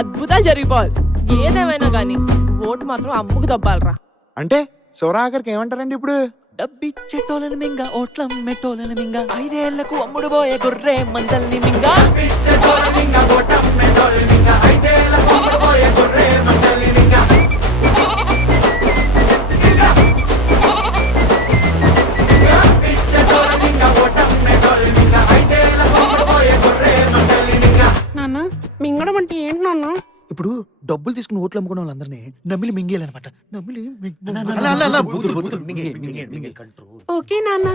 అద్భుతాలు జరిగిపోవాలి. ఏదేమైనా గానీ ఓటు మాత్రం అమ్ముకు దబ్బాలరా. అంటే శివరాఖరికి ఏమంటారండి ఇప్పుడు? డబ్బిచ్చేటోళ్ళని మింగ ఓట్లం మెట్టోళ్ళని మింగ 5 ఏళ్లకు అమ్ముడు పోయే గొర్రె మందల్ని మింగ. నాన్న మింగడం అంటే ఏంటి నాన్న? ఇప్పుడు డబ్బులు తీసుకుని ఓట్లు అమ్ముకున్న వాళ్ళందరినీ నమ్మిలి మింగేయాలన్నమాట. నమ్మిలి ఓకే నాన్న.